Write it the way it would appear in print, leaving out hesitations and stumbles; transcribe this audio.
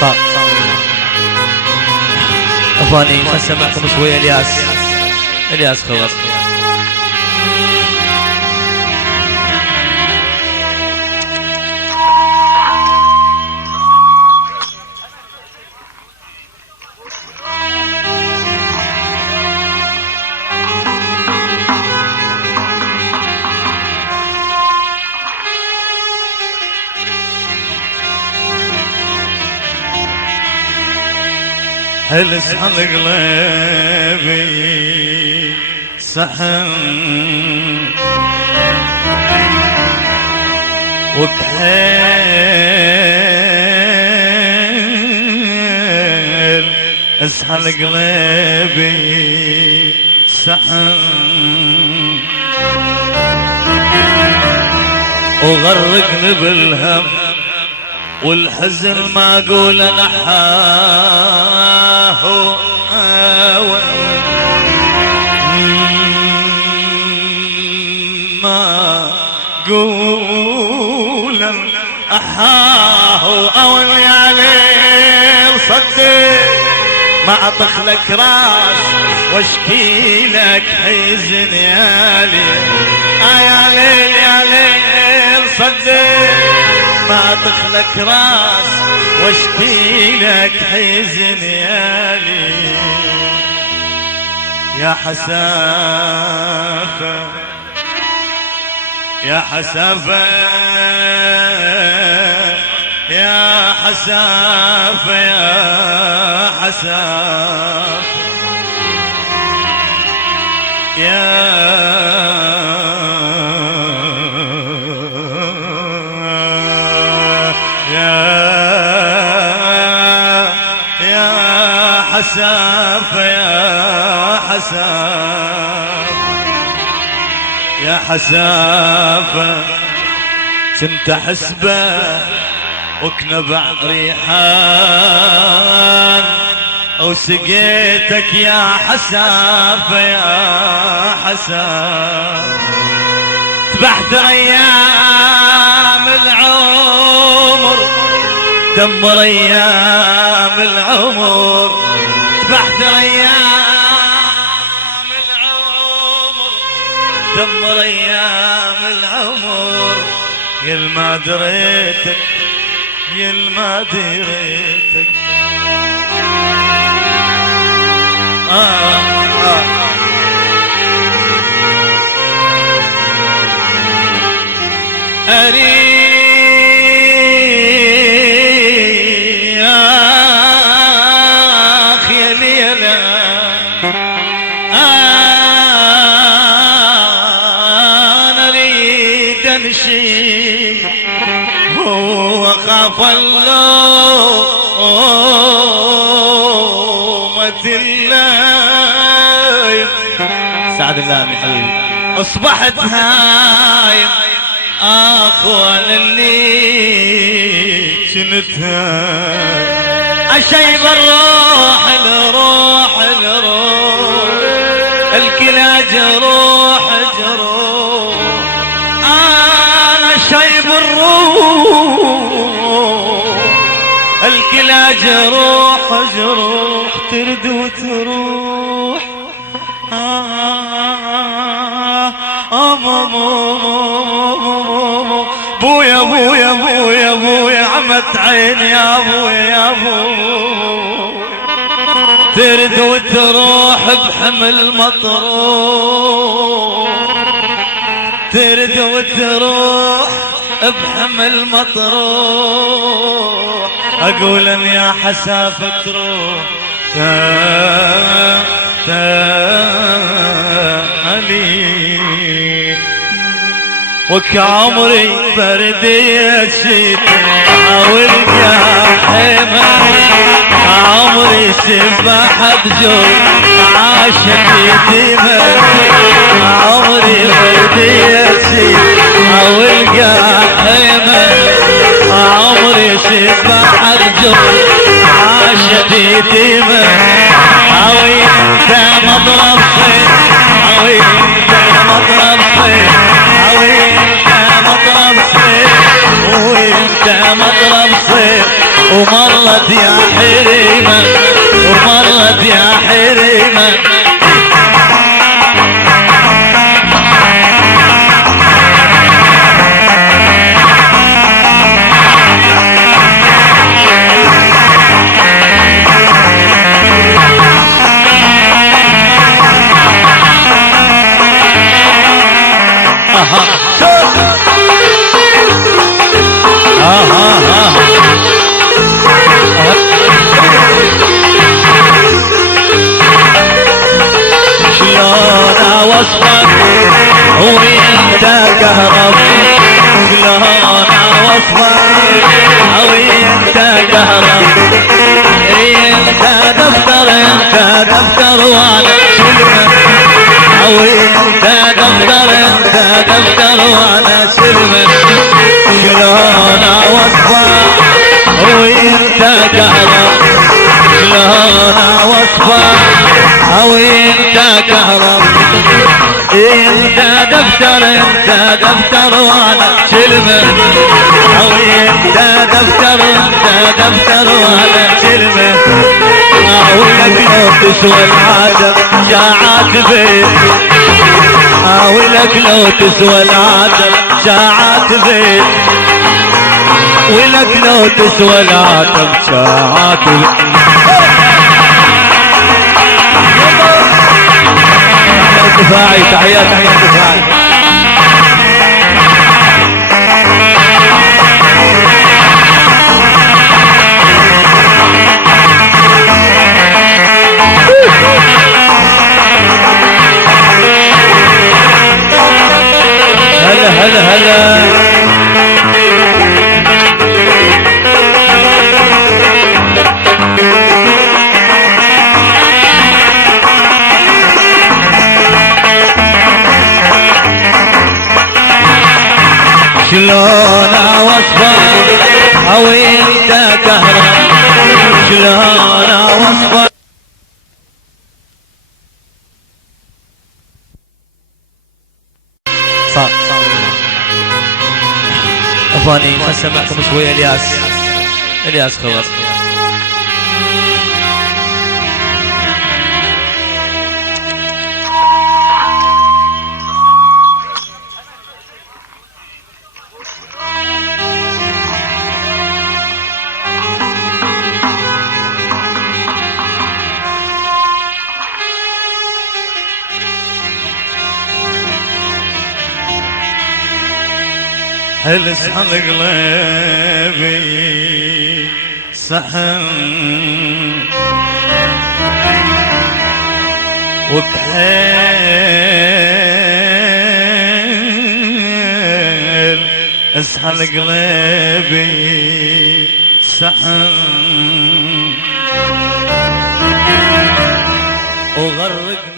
صار اخواني اسمعكم شويه. الياس خلاص. هل اسحل قلبي صحن وكحيل اسحل قلبي صحن وغرقني بالهم والحزن ما اقول انا حاهو ما اقول احاهو اول يا ليل صدق ما اطخ لك راس واشكي لك حزن يا ليل يا ليل يا ليل صدق ما اطخلك راس واشكي لك حزن يا ليل يا حسافة يا حسافة يا حسافة يا حسافة حساف يا حساف يا حساف كنت احسبه وكنبع ريحان وسقيتك يا حساف يا حساف ذبحت ايام العمر دمر ايام العمر ذبحت ايام العمر دمر ايام العمر يل ما دريتك يل ما دريتك هو خاف اللومة الليل سعد الله يا حبيبي. اصبحت هايم اخوان اللي كنت اشيب الروح الروح الروح الكلا جروح جروح انا شيب الروح الكلا جروح جروح ترد وتروح بويا بويا بويا بويا عمت عيني يا بويا يا بويا ترد وتروح بحمل مطروح ترد وتروح بحمل مطروح اقول يا حسافة تروح تالي وكعمري بردية حاول حيمة عمري سباحة بجور عاشت يتيمة عمري بردية حاول حيمة عمري سباحة بجور عاشت يتيمة حاوي انت مضرب صيد حاوي انت مضرب صيد حاوي انت مضرب صيد وانت مضرب صيد ومر ومرت يا حريمة ومرت يا حريمة شلون اوصفك وانت كهرب شلون اوصفك وانت كهرب انت دفتر وانا سلمة انت دفتر وانا سلمة شلون اوصفك وانت كهرب شلون اوصفك وانت كهرب انت دفتر وانا سلمة انت دفتر وانا سلمة ولك لو تسوى العادة ساعات بيت ولك لو تسوى العادة ساعات بيت ولك لو تسوى العادة ساعات بيت دفاعي تحيات دفاعي هلا شلون اوصفك وانت كهرب شلون اوصفك صار اخواني خلنا معكم شويه الياس خلاص هل اسحل قلبي سحن وكحيل اسحل قلبي سحن وغرقني